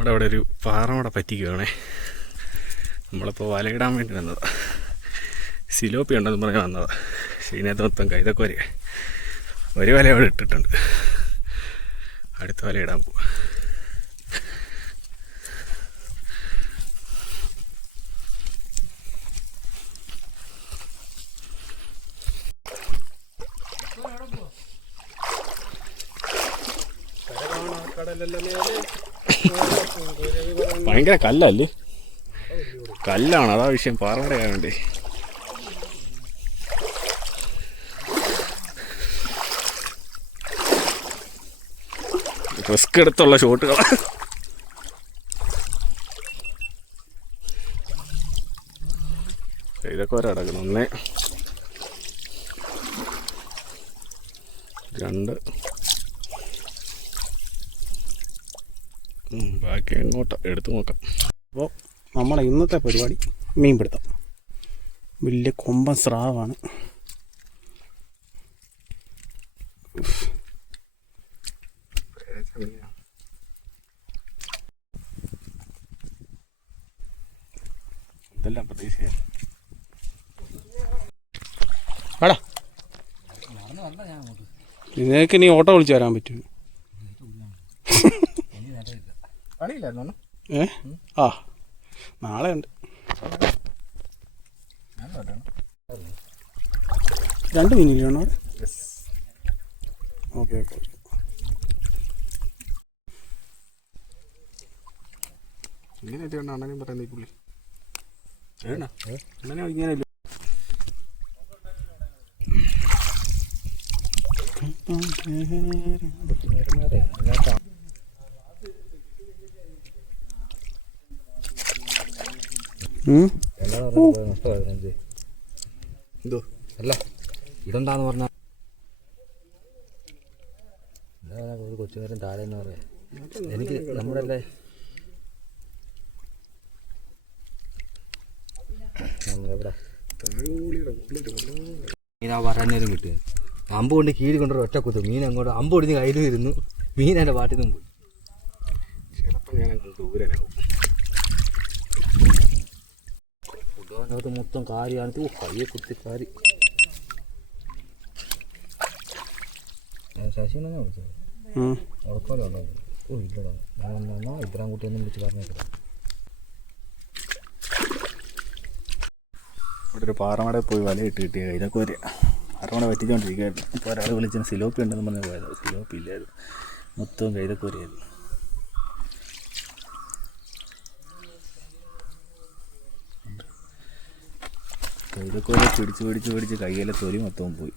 നമ്മുടെ അവിടെ ഒരു പാറമട പറ്റിക്കുകയാണേ. നമ്മളിപ്പോൾ വലയിടാൻ വേണ്ടി വന്നതാണ്. സിലോപ്പി ഉണ്ടെന്ന് പറഞ്ഞ് വന്നതാണ്. പക്ഷേ ഇതിനകത്ത് മൊത്തം കൈതക്കോര. ഒരു വല അവിടെ ഇട്ടിട്ടുണ്ട്. അടുത്ത വല ഇടാൻ പോകും. ഭയങ്കര കല്ലല്ലേ, കല്ലാണ് അതാ വിഷയം. പാറയുടെ ആയതുകൊണ്ടേ റിസ്ക് എടുത്തുള്ള ഷോട്ടുകളാണ്. ഇതൊക്കെ ഒരടക്കണം. 1 2 ബാക്കി എങ്ങോട്ടാ എടുത്തു നോക്കാം. അപ്പോൾ നമ്മളെ ഇന്നത്തെ പരിപാടി മീൻപിടുത്തം. വലിയ കൊമ്പൻ സ്രാവാണ്. ഇതെല്ലാം പ്രതീക്ഷയാണ്. ആടാ നിങ്ങൾക്ക് ഇനി ഓട്ടോ വിളിച്ച് വരാൻ പറ്റുമോ? ആ നാളെ ഉണ്ട്. 2 മീനില്ലേ വേണോ അവിടെ? Okay okay. ഇങ്ങനെ എത്തിയോണ്ട് അണ്ണനും പറയുന്നത് ഈ പുള്ളി അങ്ങനെ ഇങ്ങനെ അല്ല ഇതെന്താന്ന് പറഞ്ഞ ഒരു കൊച്ചുനേരം താഴെ എന്ന് പറയാം. എനിക്ക് നമ്മുടെ അല്ലേ എവിടെ മീൻ ആ പറയാനേരം കിട്ടുക. അമ്പ് കൊണ്ട് കീഴി കൊണ്ടൊരു ഒറ്റ കുത്തും. മീൻ അങ്ങോട്ട് അമ്പ് ഒടിഞ്ഞ് കയ്യിൽ ഇരുന്നു. മീൻ എൻ്റെ പാട്ടിൽ നിന്നും പോയി. ചിലപ്പോൾ ഞാൻ ദൂരനാവും. അതിനകത്ത് മൊത്തം കാരിയാണ്. കയ്യെ കുത്തി കാരി. ശശിനെ ഞാൻ വിളിച്ചത് ഉറക്കമല്ലോ ഉണ്ടോ? ഇല്ലടാ ഞാൻ ഇബ്രാം കുട്ടിയൊന്നും വിളിച്ച് പറഞ്ഞേക്കാം. ഇവിടെ ഒരു പാറമടയിൽ പോയി വലയിട്ട് കിട്ടിയ ഇതൊക്കെ ഒരു പാറമട പറ്റിച്ചുകൊണ്ടിരിക്കുകയായിരുന്നു. ഇപ്പോൾ ഒരാൾ വിളിച്ചാൽ സിലോപ്പി ഉണ്ടെന്ന് പറഞ്ഞ് പോയത്. സിലോപ്പി ഇല്ലായിരുന്നു, മൊത്തം കൈതക്കോരയായിരുന്നു. കൈതക്കോര പിടിച്ച് കയ്യിലെ തൊലി മൊത്തവും പോയി.